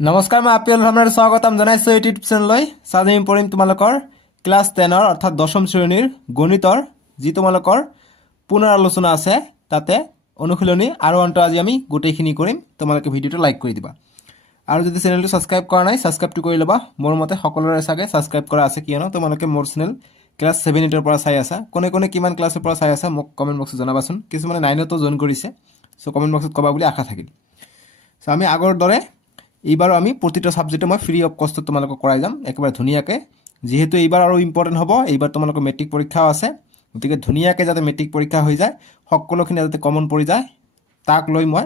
নমস্কাৰ, মই আপিল আপোনাৰ স্বাগতম জনাইছোঁ ইউটিউব চেনেললৈ। আজি আমি পঢ়িম তোমালোকৰ ক্লাছ 10ৰ অৰ্থাৎ দশম শ্ৰেণীৰ গণিতৰ যি তোমালোকৰ পুনৰ আলোচনা আছে তাতে অনুশীলনী আৰু অন্ত আজি আমি গোটেইখিনি কৰিম। তোমালোকে ভিডিঅ'টো লাইক কৰি দিবা আৰু যদি চেনেলটো ছাবস্ক্ৰাইব কৰা নাই ছাবস্ক্ৰাইবটো কৰি ল'বা। মোৰ মতে সকলোৰে চাগে ছাবস্ক্ৰাইব কৰা আছে, কিয়নো তোমালোকে মোৰ চেনেল ক্লাছ 7-8ৰ পৰা চাই আছা। কোনে কোনে কিমান ক্লাছৰ পৰা চাই আছা মোক কমেণ্ট বক্সত জনাবাচোন। কিছুমানে 9তো জইন কৰিছে, চ' কমেণ্ট বক্সত ক'বা বুলি আশা থাকিল। চ' আমি আগৰ দৰে এইবাৰো আমি প্ৰতিটো ছাবজেক্টে মই ফ্ৰী অফ কষ্টত তোমালোকক কৰাই যাম একেবাৰে ধুনীয়াকৈ। যিহেতু এইবাৰ আৰু ইম্পৰ্টেণ্ট হ'ব, এইবাৰ তোমালোকৰ মেট্ৰিক পৰীক্ষাও আছে, গতিকে ধুনীয়াকৈ যাতে মেট্ৰিক পৰীক্ষা হৈ যায়, সকলোখিনি যাতে কমন পৰি যায়, তাক লৈ মই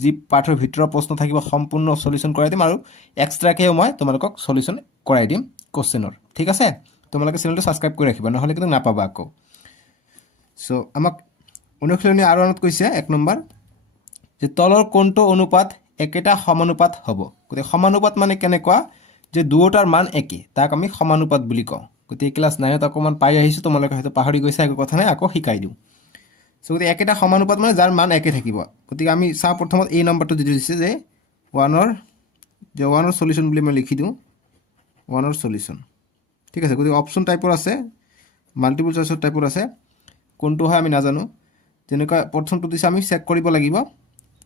যি পাঠৰ ভিতৰৰ প্ৰশ্ন থাকিব সম্পূৰ্ণ সলিউশ্যন কৰাই দিম আৰু এক্সট্ৰাকৈও মই তোমালোকক সলিউশ্যন কৰাই দিম কুৱেশ্যনৰ। ঠিক আছে, তোমালোকে চেনেলটো ছাবস্ক্ৰাইব কৰি ৰাখিবা, নহ'লে কিন্তু নাপাবা আকৌ। চ' আমাক অনুশীলনী আৰু আনত কৈছে 1 নম্বৰ যে তলৰ কোনটো অনুপাত একেটা সমানুপাত হ'ব। গতিকে সমানুপাত মানে কেনেকুৱা, যে দুয়োটাৰ মান একে, তাক আমি সমানুপাত বুলি কওঁ। গতিকে ক্লাছ 9ত অকণমান পাই আহিছোঁ, তোমালোকে হয়তো পাহৰি গৈছে, একো কথা নাই, আকৌ শিকাই দিওঁ। চ' গতিকে একেটা সমানুপাত মানে যাৰ মান একে থাকিব। গতিকে আমি চাওঁ প্ৰথমত এই নম্বৰটো যিটো দিছে যে ওৱানৰ সলিউশ্যন বুলি মই লিখি দিওঁ, 1ৰ সলিউশ্যন। ঠিক আছে, গতিকে অপশ্যন টাইপৰ আছে, মাল্টিপুল চইচৰ টাইপৰ আছে, কোনটো হয় আমি নাজানো। যেনেকুৱা প্ৰথমটো দিছে আমি চেক কৰিব লাগিব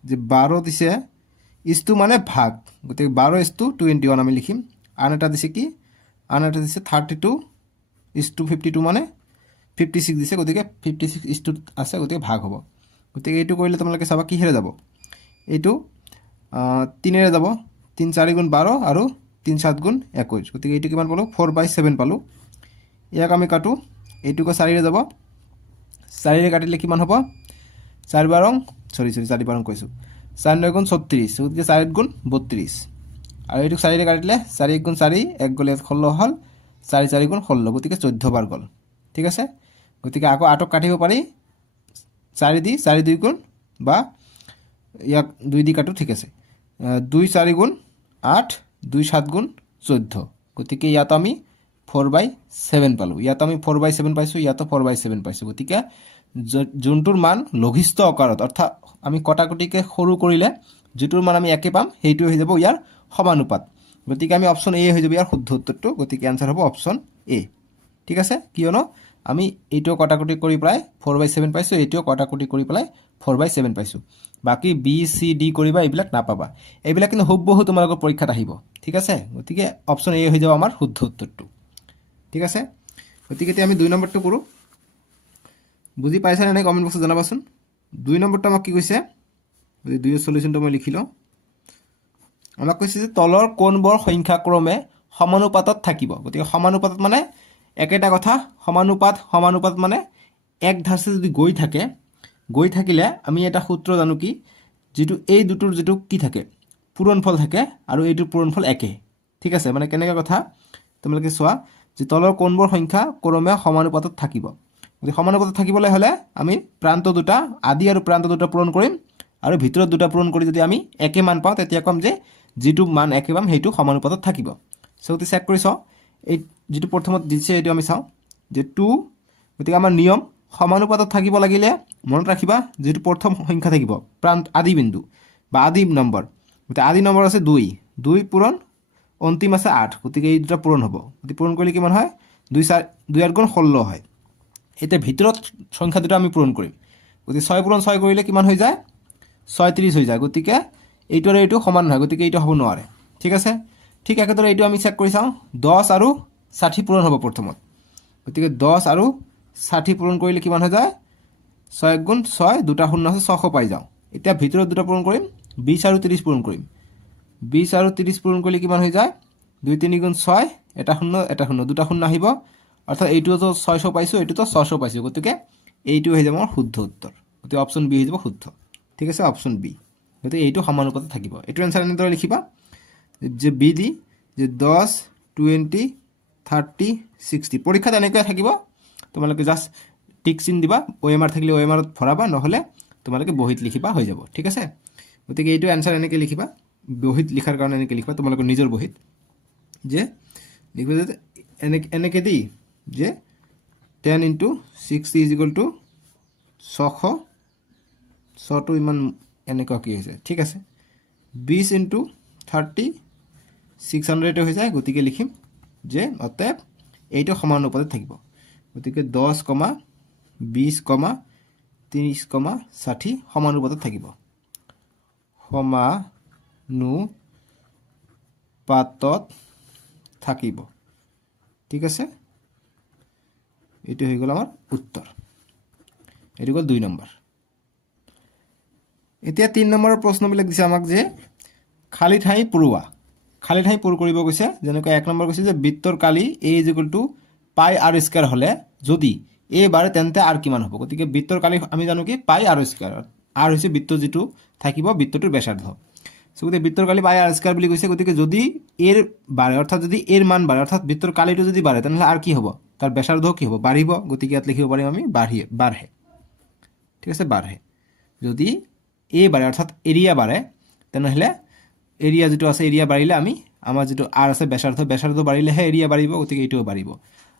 যে 12 দিছে ইছটো মানে ভাগ, গতিকে 12:21 আমি লিখিম। আন এটা দিছে কি, আন এটা দিছে 32:52 মানে 56 দিছে, গতিকে 56 আছে, গতিকে ভাগ হ'ব। গতিকে এইটো কৰিলে তোমালোকে চাবা কিহেৰে যাব, এইটো 3ৰে যাব, 3 4 গুণ 12 আৰু 3 7 গুণ 21, গতিকে এইটো কিমান পালোঁ 4/7 পালোঁ। ইয়াক আমি কাটো, এইটোকে 4ৰে যাব, 4ৰে কাটিলে কিমান হ'ব 4 12 কৈছোঁ 4 9 গুণ 36, গতিকে 4 গুণ 32, আৰু এইটোক 4ৰে কাটিলে 4 1 গুণ 4, 1 গ'লে 16 হ'ল, 4 4 গুণ 16, গতিকে 14 বাৰ গ'ল। ঠিক আছে, গতিকে আকৌ 8ক কাটিব পাৰি 4 দি, 4 2 গুণ বা ইয়াক 2 দি কাটো, ঠিক আছে, 2 4 গুণ 8, 2 7 গুণ 14, গতিকে ইয়াত আমি 4/7 পালোঁ। ইয়াত আমি 4/7 পাইছোঁ, ইয়াতো 4/7 পাইছোঁ। গতিকে যোনটোৰ মান লঘিষ্ঠ আকাৰত, অৰ্থাৎ আমি কটাকটিকৈ সৰু কৰিলে যিটোৰ মান আমি একে পাম, সেইটোৱে হৈ যাব ইয়াৰ সমানুপাত। গতিকে আমি অপশ্যন এ হৈ যাব ইয়াৰ শুদ্ধ উত্তৰটো, গতিকে এনচাৰ হ'ব অপশ্যন এ। ঠিক আছে, কিয়নো আমি এইটোও কটাকটি কৰি পেলাই 4/7 পাইছোঁ, এইটোও কটাকটি কৰি পেলাই 4/7 পাইছোঁ। বাকী বি চি ডি কৰিবা, এইবিলাক নাপাবা, এইবিলাক কিন্তু হুবহু তোমালোকৰ পৰীক্ষাত আহিব। ঠিক আছে, গতিকে অপশ্যন এ হৈ যাব আমাৰ শুদ্ধ উত্তৰটো। ঠিক আছে, গতিকে এতিয়া আমি 2 নম্বৰটো কৰোঁ। বুজি পাইছানে নাই কমেণ্ট বক্সত জনাবাচোন। 2 নম্বৰটো আমাক কি কৈছে, 2ৰ সলিউশ্যনটো মই লিখি লওঁ। আমাক কৈছে যে তলৰ কোনবোৰ সংখ্যাক্ৰমে সমানুপাতত থাকিব। গতিকে সমানুপাতত মানে একেটা কথা, সমানুপাত মানে এক ধাৰ্চে যদি গৈ থাকিলে আমি এটা সূত্ৰ জানো কি, যিটো এই দুটোৰ যিটো কি থাকে পূৰণফল থাকে আৰু এইটোৰ পূৰণফল একে। ঠিক আছে, মানে কেনেকুৱা কথা তোমালোকে চোৱা, যে তলৰ কোনবোৰ সংখ্যা ক্ৰমে সমানুপাতত থাকিব। গতিকে সমানুপাতত থাকিবলৈ হ'লে আমি প্ৰান্ত দুটা, আদি আৰু প্ৰান্ত দুটা পূৰণ কৰিম, আৰু ভিতৰত দুটা পূৰণ কৰি যদি আমি একে মান পাওঁ, তেতিয়া ক'ম যে যিটো মান একে পাম সেইটো সমানুপাতত থাকিব। চ' গতিকে চেক কৰি চাওঁ, এই যিটো প্ৰথমত দিছে এইটো আমি চাওঁ যে 2, গতিকে আমাৰ নিয়ম সমানুপাতত থাকিব লাগিলে মনত ৰাখিবা যিটো প্ৰথম সংখ্যা থাকিব আদি বিন্দু বা আদি নম্বৰ, গতিকে আদি নম্বৰ আছে 2 পূৰণ অন্তিম আছে 8, গতিকে এই দুটা পূৰণ হ'ব। গতিকে পূৰণ কৰিলে কিমান হয় 2 8 গুণ 16 হয়। এতিয়া ভিতৰত সংখ্যা দুটা আমি পূৰণ কৰিম, গতিকে 6 পূৰণ 6 কৰিলে কিমান হৈ যায় 36 হৈ যায়। গতিকে এইটো আৰু এইটো সমান নহয়, গতিকে এইটো হ'ব নোৱাৰে। ঠিক আছে, ঠিক একেদৰে এইটো আমি চেক কৰি চাওঁ, 10 আৰু 60 পূৰণ হ'ব প্ৰথমত, গতিকে 10 আৰু 60 পূৰণ কৰিলে কিমান হৈ যায় 6 গুণ 6, দুটা শূন্য আছে 600 পাই যাওঁ। এতিয়া ভিতৰত দুটা পূৰণ কৰিম, 20 আৰু 30 পূৰণ কৰিম, 20 আৰু 30 পূৰণ কৰিলে কিমান হৈ যায় 2 3 গুণ 6, এটা শূন্য দুটা শূন্য আহিব, অৰ্থাৎ এইটোতো 600 পাইছোঁ, এইটোতো 600 পাইছোঁ, গতিকে এইটো হৈ যাব আমাৰ শুদ্ধ উত্তৰ। গতিকে অপশ্যন বি হৈ যাব শুদ্ধ। ঠিক আছে, অপশ্যন বি, গতিকে এইটো সমানুপাতত থাকিব। এইটো এনচাৰ এনেদৰে লিখিবা যে বি দি যে 10 20 30 60, পৰীক্ষাত এনেকৈ থাকিব, তোমালোকে জাষ্ট টিক চিন দিবা, OMR থাকিলে OMRত ভৰাবা, নহ'লে তোমালোকে বহীত লিখিবা, হৈ যাব। ঠিক আছে, গতিকে এইটো এনচাৰ এনেকৈ লিখিবা, বহীত লিখাৰ কাৰণে এনেকৈ লিখিবা, তোমালোকৰ নিজৰ বহীত যে লিখিবা যে এনেকৈ দি যে 10 × 60 = 600, 6টো ইমান এনেকুৱা কি হৈছে। ঠিক আছে, 20 × 30 600 হৈ যায় গতিকে লিখিম যে অতএব এইটো সমানুপাতিক থাকিব গতিকে 10, 20, 30, 60 সমানুপাতিক থাকিব সমানুপাতত থাকিব ঠিক আছে এইটো হৈ গ'ল আমাৰ উত্তৰ এইটো গ'ল 2 নম্বৰ এতিয়া 3 নম্বৰৰ প্ৰশ্নবিলাক দিছে আমাক যে খালি ঠাই পুৰোৱা খালি ঠাই পূৰ কৰিব কৈছে যেনেকৈ 1 নম্বৰ কৈছে যে বৃত্তৰ কালি a পাই r স্কয়াৰ হলে যদি a বাৰে তেন্তে r কিমান হ'ব গতিকে বৃত্তৰ কালি আমি জানো কি পাই r স্কয়াৰ r হৈছে বৃত্ত যেটো থাকিব বৃত্তটোৰ ব্যাসাৰ্ধ সো গতিকে বৃত্তৰ কালি পাই r স্কয়াৰ বুলি কৈছে গতিকে যদি এৰ বাৰে অৰ্থাৎ যদি এৰ মান বাৰে অৰ্থাৎ বৃত্তৰ কালিটো যদি বাৰে তেনহলে r কি হ'ব তাৰ ব্যাসাৰ্ধ কি হ'ব বাঢ়িব গতিকে ইয়াত লিখিব পাৰিম আমি বাঢ়ে ঠিক আছে বাঢ়ে যদি a বাৰে অৰ্থাৎ এৰিয়া বাৰে তেনহলে এৰিয়া যেটো আছে এৰিয়া বাঢ়িলে আমি আমাৰ যেটো r আছে ব্যাসাৰ্ধ বাঢ়িলেহে এৰিয়া বাঢ়িব গতিকে এইটোও বাঢ়িব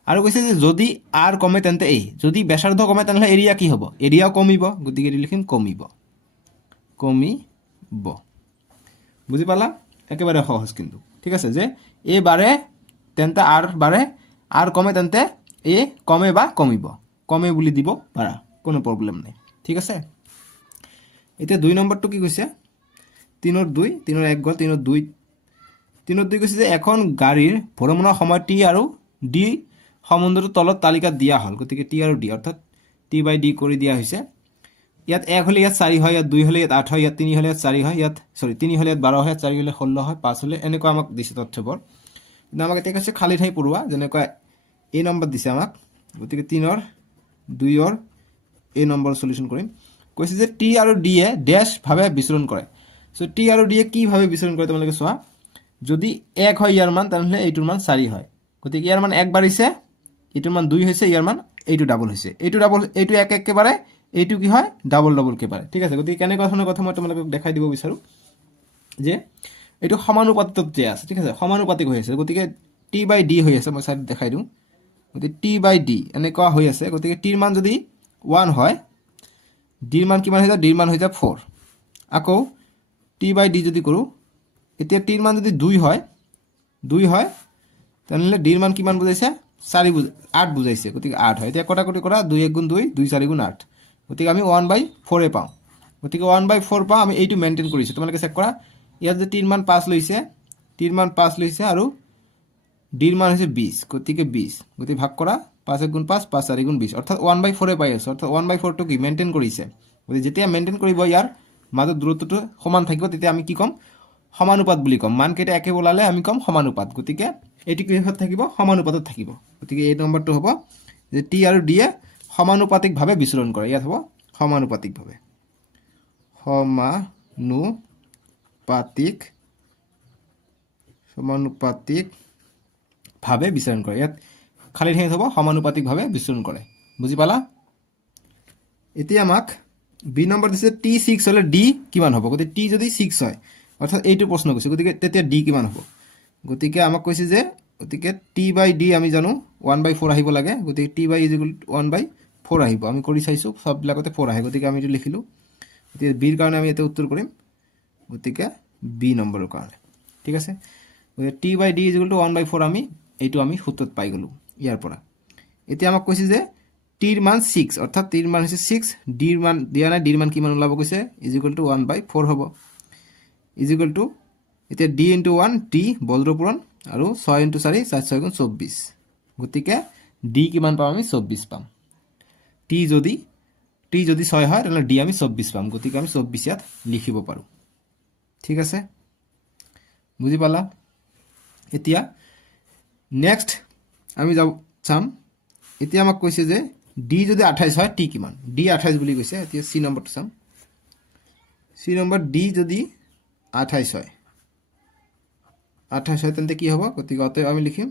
আৰু কৈছে যে যদি r কমে তেন্তে a যদি ব্যাসাৰ্ধ কমে তেনহলে এৰিয়া কি হ'ব এৰিয়াও কমিব গতিকে এটো লিখিম কমিব বুজি পালা একেবাৰে সহজ কিন্তু ঠিক আছে যে a বাঢ়ে তেন্তে r বাঢ়ে r কমে তেন্তে a কমে বা কমিব কমে বুলি দিব পাৰা কোনো প্ৰবলেম নাই ঠিক আছে এতিয়া 2 নম্বৰটো কি কৈছে 3 ৰ 1 গল 3 ৰ 2 কৈছে যে এখন গাড়ীৰ ভ্ৰমণৰ সময় t আৰু d সমুদ্ৰৰ তলত তালিকাত দিয়া হল গতিকে t আৰু d অৰ্থাৎ t/d কৰি দিয়া হৈছে ইয়াত 1 হলে ইয়াত 4 হয় ইয়াত 2 হলে ইয়াত 8 হয় ইয়াত 3 হলে ইয়াত 4 হয় ইয়াত 3 হলে ইয়াত 12 হয় 4 হলে 16 হয় 5 হলে এনেকুৱা আমাক দিছে তথ্যবোৰ কিন্তু আমাক এতিয়া কৈছে খালি ঠাই পুৰোৱা যেনেকুৱা এই নম্বৰ দিছে আমাক গতিকে 3 ৰ 2 ৰ এই নম্বৰ সলিউশন কৰিম কৈছে যে t আৰু d এ ড্যাশ ভাবে বিচৰণ কৰে সো t আৰু d এ কি ভাবে বিচৰণ কৰে তোমালোকে চোৱা যদি 1 হয় ইয়াৰ মান তাহলে এইটোৰ মান 4 হয় গতিকে ইয়াৰ মান 1 বাঢ়িছে এইটোৰ মান 2 হৈছে ইয়াৰ মান এইটো ডাবল হৈছে এইটো 1 একেবাৰে এইটো কি হয় ডাবল কে বাৰে ঠিক আছে গতিকে কেনে কথাৰ কথা মই তোমালোকক দেখাই দিব বিচাৰো যে এইটো সমানুপাতিক যে আছে ঠিক আছে সমানুপাতিক হৈ আছে গতিকে t/d হৈ আছে মই সাইড দেখাই দিও গতিকে t/d এনেকুৱা হৈ আছে গতিকে t ৰ মান যদি 1 হয় d ৰ মান কিমান হৈ যায় d ৰ মান হৈ যায় 4 আকৌ t/d যদি কৰো এতিয়া t ৰ মান যদি 2 হয় তেনহলে d ৰ মান কিমান বুজাইছে 8 বুজাইছে গতিকে 8 হয় এতিয়া কটাকটি কৰা 2 1 গুণ 2 2 4 গুণ 8 গতিকে আমি 1/4 এ পাও গতিকে 1/4 পাও আমি এইটো মেইনটেইন কৰিছো তোমালোকে চেক কৰা ইয়াত যে t ৰ মান 5 লৈছে আৰু d ৰ মান হৈছে 20 গতিকে 20 গতিকে ভাগ কৰা 5 1 গুণ 5 5 4 গুণ 20 অৰ্থাৎ 1/4 এ পাই আছে অৰ্থাৎ 1/4 টো কি মেইনটেইন কৰিছে গতিকে যেতিয়া মেইনটেইন কৰিব ইয়াৰ মাজৰ দূৰত্বটো সমান থাকিব তেতিয়া আমি কি কম সমানুপাত বুলি কম মান কেইটা একে বলালে আমি কম সমানুপাত গতিকে এটি কি হত থাকিব সমানুপাতত থাকিব গতিকে এই নম্বৰটো হ'ব যে t আৰু d এ সমানুপাতিক ভাবে বিচৰণ কৰে ইয়াত হ'ব সমানুপাতিক ভাবে ভাবে বিচৰণ কৰে ইয়াত খালি ঠাইত হ'ব সমানুপাতিক ভাবে বিচৰণ কৰে বুজি পালা এতিয়া আমাক বি নম্বৰ দিছে t6 হলে d কিমান হ'ব গতিকে t যদি 6 হয় অৰ্থাৎ এইটো প্ৰশ্ন কৈছে গতিকে তেতিয়া d কিমান হ'ব গতিকে আমাক কৈছে যে গতিকে t/d আমি জানো 1/4 আহিব লাগে গতিকে t = 1/4 আহিব আমি কৰি চাইছো সব বিলাকতে 4 আহে গতিকে আমি এটো লিখিলো গতিকে b ৰ কাৰণে আমি এতে উত্তৰ কৰিম গতিকে b নম্বৰৰ কাৰণে ঠিক আছে গতিকে t/d = 1/4 আমি এইটো আমি সূত্ৰত পাই গলো ইয়াৰ পৰা এতিয়া আমাক কৈছে যে t ৰ মান 6 অৰ্থাৎ t ৰ মান হৈছে 6 d ৰ মান দিয়া নাই d ৰ মান কিমান ওলাব কৈছে = 1/4 হ'ব এতিয়া d * 1 t বজ্ৰপূৰণ আৰু 6 * 4 4 6 গুণ 24 গতিকে d কিমান পাম আমি 24 পাম t যদি 6 হয় তাহলে d আমি 24 পাম গতিকে আমি 24 ইয়াত লিখিব পাৰো ঠিক আছে বুজি পালা এতিয়া নেক্সট আমি যাও চাম এতিয়া আমাক কৈছে যে d যদি 28 হয় t কিমান d 28 বুলি কৈছে এতিয়া c নম্বৰটো চাম c নম্বৰ d যদি 28 হয় তেন্তে কি হ'ব গতিকে অতএব আমি লিখিম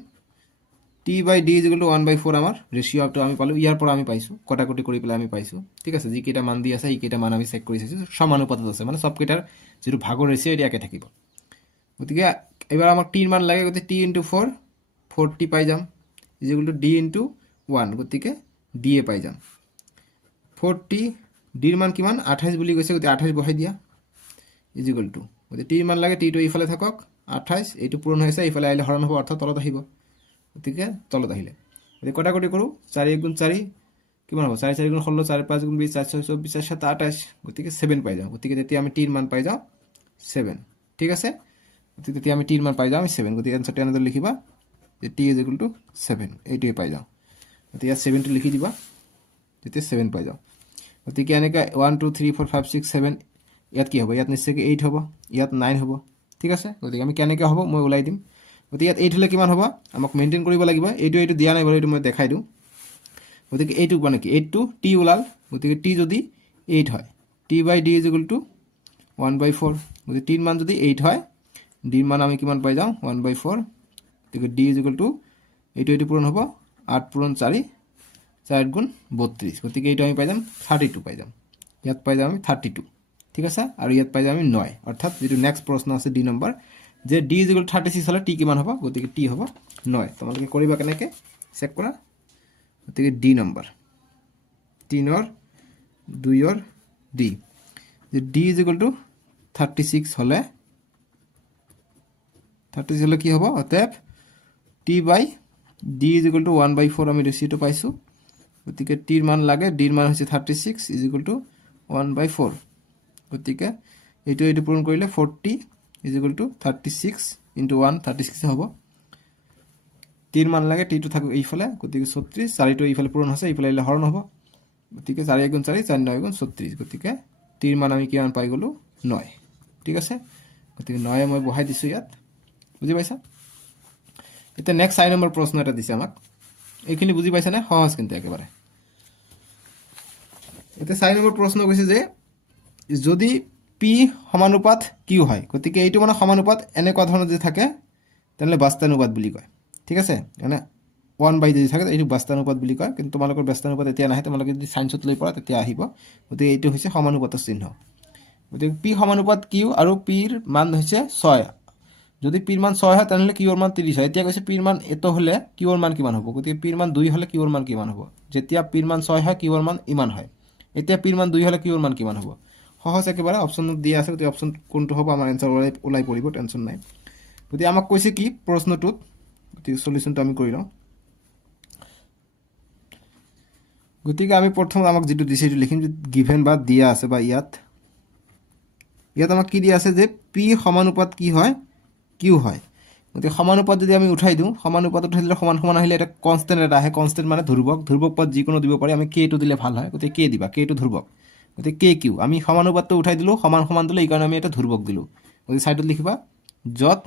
t/d = 1/4 আমাৰ ৰেশিওটো আমি পালো ইয়াৰ পৰা আমি পাইছো কটাকটি কৰি পেলাই আমি পাইছো ঠিক আছে যি কেইটা মান দি আছে এই কেইটা মান আমি চেক কৰি চাইছো সমানুপাতত আছে মানে সব কেইটাৰ যেটো ভাগৰ ৰেশিও এটি একে থাকিব গতিকে এবাৰ আমাক t ৰ মান লাগে গতিকে t * 4 40 পাই যাম = d * 1 গতিকে d এ পাই যাম 40 d ৰ মান কিমান 28 বুলি কৈছে গতিকে 28 বহাই দিয়া = গতিকে t ৰ মান লাগে t টো ইফালে থাকক 28 এইটো পূৰণ হৈ আছে এইফালে আহিলে হৰণ হ'ব অৰ্থাৎ তলত আহিব গতিকে তলত আহিলে এতিয়া কটাকটি কৰোঁ 4 × 4 কিমান হ'ব 4 4 × 16 4 5 × 20 4 6 24 4 7 28 গতিকে 7 পাই যাওঁ গতিকে তেতিয়া আমি টিৰ মান পাই যাওঁ 7 ঠিক আছে গতিকে তেতিয়া আমি টিৰ মান পাই যাওঁ আমি 7 গতিকে এনসাৰটো এনেদৰে লিখিবা যে t = 7 এইটোৱে পাই যাওঁ গতিকে ইয়াত 7টো লিখি দিবা তেতিয়া 7 পাই যাওঁ গতিকে এনেকৈ 1 2 3 4 5 6 7 ইয়াত কি হ'ব ইয়াত নিশ্চয়কৈ 8 হ'ব ইয়াত 9 হ'ব ঠিক আছে গতিকে আমি কেনেকৈ হ'ব মই ওলাই দিম গতিকে ইয়াত 8 হ'লে কিমান হ'ব আমাক মেইনটেইন কৰিব লাগিব এইটো দিয়া নাই বাৰু এইটো মই দেখাই দিওঁ গতিকে এইটো মানে কি 8 টো t ওলাল গতিকে t যদি 8 হয় t/d = 1/4 গতিকে t ৰ মান যদি 8 হয় d ৰ মান আমি কিমান পাই যাওঁ 1/4 গতিকে d = এইটো পূৰণ হ'ব 8 × 4 4 × 32 গতিকে এইটো আমি পাই যাম 32 পাই যাম ইয়াত পাই যাম আমি 32 ঠিক আছে আৰু ইয়াত পাই যাম আমি 9 অৰ্থাৎ যেটো নেক্সট প্ৰশ্ন আছে d নম্বৰ যে d = 36 হলে t কিমান হ'ব গতিকে t হ'ব 9 তোমালোকে কৰিবা কেনেকৈ চেক কৰা গতিকে d নম্বৰ 3 ৰ 2 ৰ d যে d = 36 হলে কি হ'ব অতএব t/d = 1/4 আমি ৰেচিঅটো পাইছো গতিকে t ৰ মান লাগে d ৰ মান হৈছে 36 = 1/4 গতিকে এইটো পূৰণ কৰিলে 40 = 36 * 1 36 হ'ব t ৰ মান লাগে t টো থাকক এইফালে গতিকে 36 4 টো এইফালে পূৰণ হৈছে এইফালে আহিলে হৰণ হ'ব গতিকে 4 × 4 4 9 × 36 গতিকে t ৰ মান আমি কিমান পাই গলো 9 ঠিক আছে গতিকে 9 মই বহাই দিছো ইয়াত বুজি পাইছা এতিয়া নেক্সট 6 নম্বৰ প্ৰশ্ন এটা দিছে আমাক এইখিনি বুজি পাইছা না সহজ কিন্তু একেবাৰে এতিয়া 6 নম্বৰ প্ৰশ্ন কৈছে যে যদি p সমানুপাত q হয় গতিকে এইটো মানে সমানুপাত এনেকুৱা ধৰণৰ যে থাকে তেনলে বাস্তানুপাত বুলি কয় ঠিক আছে মানে 1/, যদি থাকে এইটো বাস্তানুপাত বুলি কয় কিন্তু তোমালোকৰ বাস্তানুপাত এতিয়া নাহে তোমালোকে যদি সাইন্সত লৈ পঢ়া তেতিয়া আহিব গতিকে এইটো হৈছে সমানুপাতৰ চিহ্ন গতিকে p সমানুপাত q আৰু p ৰ মান হৈছে 6 যদি p ৰ মান 6 হয় তেনলে q ৰ মান 30 হয় এতিয়া কৈছে p ৰ মান এত হলে q ৰ মান কিমান হ'ব গতিকে p ৰ মান 2 হলে q ৰ মান কিমান হ'ব যেতিয়া p ৰ মান 6 হয় q ৰ মান ইমান হয় এতিয়া p ৰ মান 2 হলে q ৰ মান কিমান হ'ব সহজ একেবাৰে অপচন দিয়া আছে গতিকে অপচন কোনটো হ'ব আমাৰ আনসাৰ ওলাই পৰিব টেনচন নাই গতিকে আমাক কৈছে কি প্ৰশ্নটোত গতিকে সলিউশনটো আমি কৰি লওঁ গতিকে আমি প্ৰথম আমাক যেটো দিছে এটো লিখিম যে গিভেন বা দিয়া আছে বা ইয়াত আমাক কি দিয়া আছে যে p সমানুপাত কি হয় q হয় গতিকে সমানুপাত যদি আমি উঠাই দিওঁ সমানুপাত উঠাইলে সমান সমান আহিলে এটা কনস্ট্যান্ট এটা আহে কনস্ট্যান্ট মানে ধ্ৰুবক পদ যিকোনো দিব পাৰি আমি k টো দিলে ভাল হয় গতিকে k দিবা k টো ধ্ৰুবক গতিকে k q আমি সমানুপাতটো উঠাই দিলো সমান সমান দিলে এই কাৰণে আমি এটা ধ্ৰুবক দিলো গতিকে সাইডত লিখিবা যত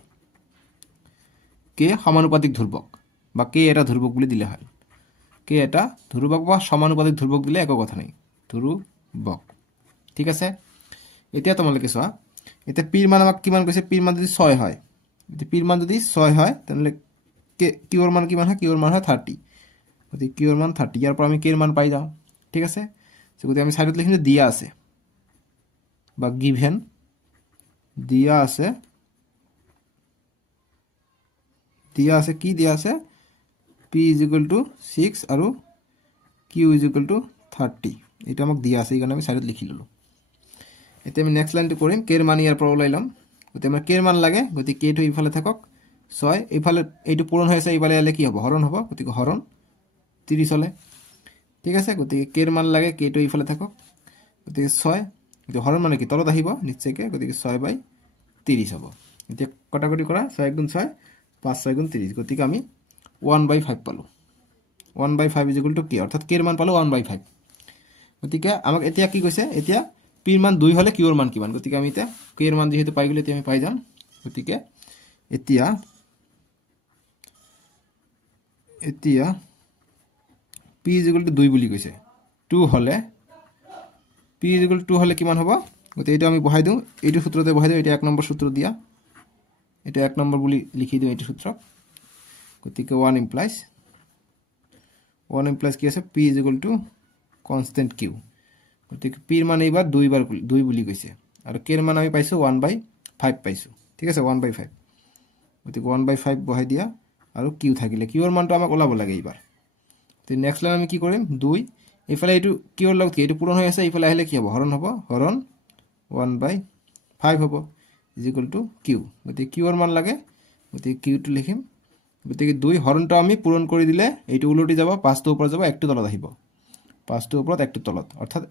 k সমানুপাতিক ধ্ৰুবক বা k এটা ধ্ৰুবক বুলি দিলে হয় k এটা ধ্ৰুবক বা সমানুপাতিক ধ্ৰুবক দিলে একো কথা নাই ধ্ৰুবক ঠিক আছে এতিয়া তোমালোকে চোৱা এতিয়া p ৰ মান আমাক কিমান কৈছে p ৰ মান যদি 6 হয় যদি p ৰ মান যদি 6 হয় তেনলে q ৰ মান কিমান হয় q ৰ মান হয় 30 গতিকে q ৰ মান 30 ইয়াৰ পৰা আমি k ৰ মান পাই যাওঁ ঠিক আছে গতিকে আমি সাইডত লিখিম দিয়া আছে বা গিভেন দিয়া আছে কি দিয়া আছে p = 6 আৰু q = 30 এটা আমাক দিয়া আছে এই কাৰণে আমি সাইডত লিখি ললো এতিয়া আমি নেক্সট লাইনটো কৰিম k ৰ মান ইয়াৰ পৰা ওলাই লম গতিকে আমাৰ k ৰ মান লাগে গতিকে k টো ইফালে থাকক 6 ইফালে এইটো পূৰণ হৈছে ইফালে আলে কি হ'ব হৰণ হ'ব গতিকে হৰণ 30 হলে ঠিক আছে গতিকে k ৰ মান লাগে k টো ইফালে থাকক গতিকে 6 এটো হৰণ মানে কি তলত আহিব নিশ্চয়কৈ গতিকে 6/30 হ'ব এতিয়া কটাকটি কৰা 6 × 6 5 6 × 30 গতিকে আমি 1/5 পালো 1/5 = কি অৰ্থাৎ k ৰ মান পালো 1/5 গতিকে আমাক এতিয়া কি কৈছে এতিয়া p ৰ মান 2 হলে q ৰ মান কিমান গতিকে আমি এতিয়া k ৰ মান যেহেতু পাই গলে এতিয়া আমি পাই যাম গতিকে এতিয়া p = 2 বুলি কৈছে 2 হলে p = 2 হলে কিমান হ'ব গতিকে এটা আমি বহাই দিওঁ এইটো সূত্ৰতে বহাই দিওঁ এটা এক নম্বৰ সূত্ৰ দিয়া এটা এক নম্বৰ বুলি লিখি দিওঁ এইটো সূত্র গতিকে 1 implies কি আছে p = কনস্ট্যান্ট q গতিকে p ৰ মান এইবাৰ 2 বুলি কৈছে আৰু k ৰ মান আমি পাইছো 1/5 পাইছো ঠিক আছে 1/5 গতিকে 1/5 বহাই দিয়া আৰু q থাকিলে q ৰ মানটো আমাক ওলাব লাগে এইবাৰ তে নেক্সট লাইন আমি কি কৰিম 2 ইফালে এইটো q ৰ লগত এইটো পূৰণ হৈ আছে ইফালে আহিলে কি হ'ব হৰণ 1/5 হ'ব ইজ ইকুৱেল টু কিউ গতিকে কিউৰ মান লাগে গতিকে কিউটো লিখিম গতিকে 2 হৰণটো আমি পূৰণ কৰি দিলে এইটো উলটি যাব 5টো ওপৰত যাব 1টো তলত আহিব 5টোৰ ওপৰত 1টো তলত অৰ্থাৎ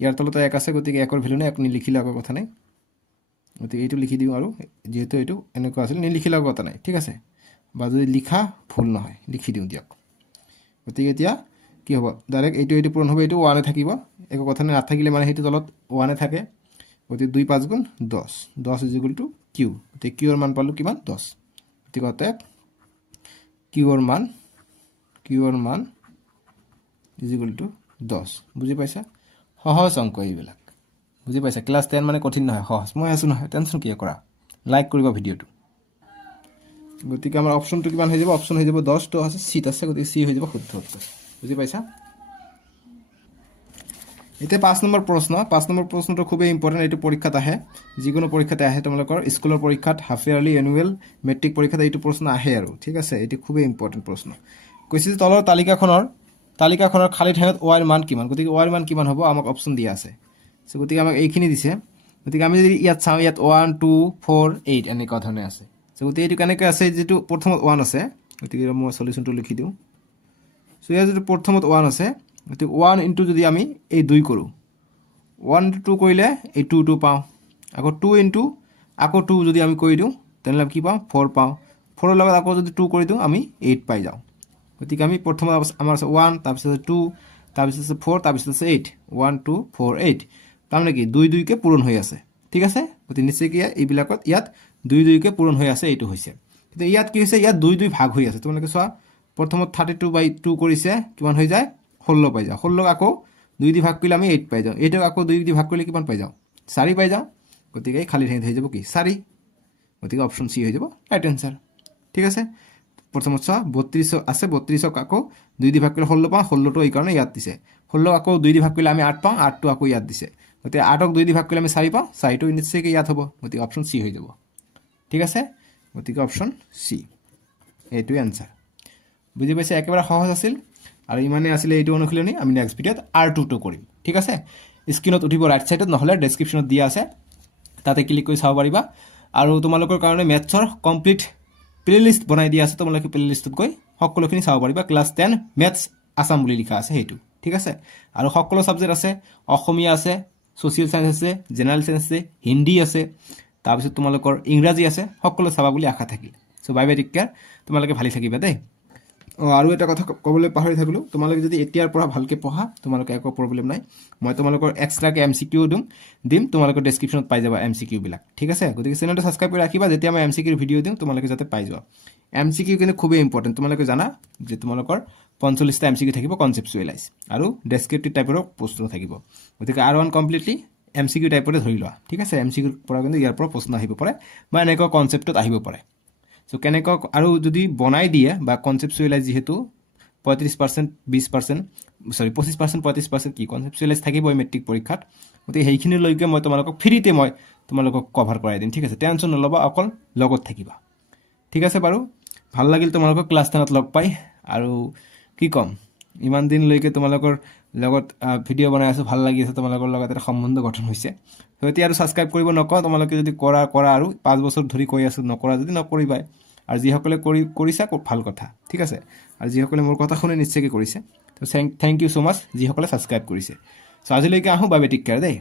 ইয়াৰ তলতে 1 আছে গতিকে 1ৰ ভেলু নাই আপুনি লিখিলে আকৌ কথা নাই গতিকে এইটো লিখি দিওঁ আৰু যেহেতু এইটো এনেকুৱা আছিল নিলিখিলে কথা নাই ঠিক আছে বা যদি লিখা ভুল নহয় লিখি দিওঁ দিয়ক গতিকে এতিয়া কি হ'ব ডাইৰেক্ট এইটো পূৰণ হ'ব এইটো 1 থাকিব একো কথা নাই নাথাকিলে মানে সেইটো তলত 1 থাকে গতিকে 2 5 গুণ 10 10 ইজ ইকুৱেল টু কিউ গতিকে কিউৰ মান পালোঁ কিমান 10 গতিকে অতএব কিউৰ মান ইজ ইকুৱেল টু 10 বুজি পাইছা সহজ অংক এইবিলাক বুজি পাইছা ক্লাছ 10 মানে কঠিন নহয় সহজ মই আছোঁ নহয় টেনশ্যন কিয় কৰা লাইক কৰিব ভিডিঅ'টো গতিকে আমাৰ অপশ্যনটো কিমান হৈ যাব অপশ্যন হৈ যাব 10টো আছে চিট আছে গতিকে চি হৈ যাব শুদ্ধ উত্তৰ বুজি পাইছা এতিয়া 5 নম্বৰ প্ৰশ্নটো খুবেই ইম্পৰ্টেণ্ট এইটো পৰীক্ষাত আহে যিকোনো পৰীক্ষাতে আহে তোমালোকৰ স্কুলৰ পৰীক্ষাত হাফ ইয়াৰলি এনুৱেল মেট্ৰিক পৰীক্ষাত এইটো প্ৰশ্ন আহে আৰু ঠিক আছে এইটো খুবেই ইম্পৰ্টেণ্ট প্ৰশ্ন কৈছে যে তলৰ তালিকাখনৰ খালী ঠাইত ৱাইৰ মান কিমান গতিকে ৱাইৰ মান কিমান হ'ব আমাক অপশ্যন দিয়া আছে সো গতিকে আমাক এইখিনি দিছে গতিকে আমি যদি ইয়াত চাওঁ ইয়াত 1 2 4 8 এনেকুৱা ধৰণে আছে সো গতিকে এইটো কেনেকৈ আছে যিটো প্ৰথমত 1 আছে গতিকে মই সলিউশ্যনটো লিখি দিওঁ সো ইয়াত যদি প্ৰথমত 1 আছে গতিকে 1 ইনটু যদি আমি এই 2 কৰোঁ 1 2 কৰিলে এই 2 পাওঁ আকৌ 2 ইনটু আকৌ 2 যদি আমি কৰি দিওঁ তেনেহ'লে কি পাওঁ 4 পাওঁ 4ৰ লগত আকৌ যদি 2 কৰি দিওঁ আমি 8 পাই যাওঁ গতিকে আমি প্ৰথমত আমাৰ আছে 1 তাৰপিছত 2 তাৰপিছত আছে 4 তাৰপিছত আছে 8 1 2 4 8 তাৰমানে কি 2 2কে পূৰণ হৈ আছে ঠিক আছে গতিকে নিশ্চয় কি এইবিলাকত ইয়াত 2 2কে পূৰণ হৈ আছে এইটো হৈছে কিন্তু ইয়াত কি হৈছে ইয়াত 2 2 ভাগ হৈ আছে তোমালোকে চোৱা প্ৰথমত 32/2 কৰিছে কিমান হৈ যায় 16 পাই যাওঁ 16 আকৌ 2 দি ভাগ কৰিলে আমি 8 পাই যাওঁ 8ক আকৌ 2 দি ভাগ কৰিলে কিমান পাই যাওঁ 4 পাই যাওঁ গতিকে খালী ঠাইত হৈ যাব কি 4 গতিকে অপশ্যন চি হৈ যাব ৰাইট এনচাৰ ঠিক আছে প্ৰথমত চোৱা 32 আছে 32ক আকৌ 2 দি ভাগ কৰিলে 16 পাওঁ 16টো এইকাৰণে ইয়াত দিছে 16 আকৌ 2 দি ভাগ কৰিলে আমি 8 পাওঁ 8টো আকৌ ইয়াত দিছে গতিকে 8ক 2 দি ভাগ কৰিলে আমি 4 পাওঁ 4টো নিশ্চয়কৈ ইয়াত হ'ব গতিকে অপশ্যন চি হৈ যাব ঠিক আছে গতিকে অপশ্যন চি এইটোৱে এনচাৰ বুজি পাইছে একেবাৰে সহজ আছিল আৰু ইমানে আছিলে এইটো অনুশীলনী আমি নেক্সট ভিডিঅ'ত R2 কৰিম ঠিক আছে স্ক্ৰীনত উঠিব ৰাইট সাইডত নহলে ডেসক্ৰিপচনত দিয়া আছে তাতে ক্লিক কৰি চাব পাৰিবা আৰু তোমালোকৰ কাৰণে মেথছৰ কমপ্লিট প্লেলিষ্ট বনাই দিয়া আছে তোমালোকে প্লেলিষ্টত গৈ সকলোখিনি চাব পাৰিবা ক্লাছ 10 মেথছ আসাম বুলি লিখা আছে হেতু ঠিক আছে আৰু সকলো সাবজেক্ট আছে অসমীয়া আছে সোশ্যাল সায়েন্স আছে জেনাৰেল সায়েন্স আছে হিন্দী আছে তাৰপিছত তোমালোকৰ ইংৰাজী আছে সকলো চাবা বুলি আশা থাকিল so bye bye take care তোমালোকে ভালি থাকিবা দেই আৰু এটা কথা ক'বলৈ পাহৰি থাকিলোঁ তোমালোকে যদি এতিয়াৰ পৰা ভালকৈ পঢ়া তোমালোকে একো প্ৰব্লেম নাই মই তোমালোকৰ এক্সট্ৰাকৈ MCQ দিম তোমালোকৰ ডেসক্ৰিপচনত পাই যাবা MCQ বিলাক ঠিক আছে গতিকে চেনেলটো সাবস্ক্ৰাইব কৰি ৰাখিবা যেতিয়া মই MCQ ভিডিঅ' দিম তোমালোকে যাতে পাই যোৱা MCQ কিন্তু খুবেই ইম্পৰ্টেণ্ট তোমালোকে জানা যে তোমালোকৰ 45টা MCQ থাকিব কনচেপচুৱেলাইজ আৰু ডেসক্ৰিপটিভ টাইপৰ প্ৰশ্ন থাকিব গতিকে R1 কমপ্লিটলি MCQ টাইপৰে ধৰি লোৱা ঠিক আছে MCQ পৰা কিন্তু ইয়াৰ পৰা প্ৰশ্ন আহিব পাৰে বা এনেকুৱা কনচেপ্টত আহিব পাৰে সো কেনেকৈ আৰু যদি বনাই দিয়ে বা কনচেপচুৱেলাইজ যেহেতু 35% 20% সৰি 25% 35% কি কনচেপচুৱেলাইজ থাকিবই মেট্ৰিক পৰীক্ষাত গতিকে সেইখিনিলৈকে মই তোমালোকক ফ্ৰীতে মই তোমালোকক কভাৰ কৰাই দিম ঠিক আছে টেনশ্যন নল'বা অকল লগত থাকিবা ঠিক আছে বাৰু ভাল লাগিল তোমালোকক ক্লাছ 10ত লগ পাই আৰু কি ক'ম ইমান দিনলৈকে তোমালোকৰ লগত ভিডিঅ' বনাই আছোঁ ভাল লাগি আছে তোমালোকৰ লগত এটা সম্বন্ধ গঠন হৈছে তো এতিয়া আৰু ছাবস্ক্ৰাইব কৰিব নকওঁ তোমালোকে যদি কৰা আৰু 5 বছৰ ধৰি কৈ আছোঁ নকৰা যদি নকৰিবাই আৰু যিসকলে কৰিছা ভাল কথা ঠিক আছে আৰু যিসকলে মোৰ কথা শুনে নিশ্চয়কৈ কৰিছে তো থেংক ইউ ছ' মাছ যিসকলে ছাবস্ক্ৰাইব কৰিছে চ' আজিলৈকে আহোঁ বাই বাই টেক কেয়াৰ দেই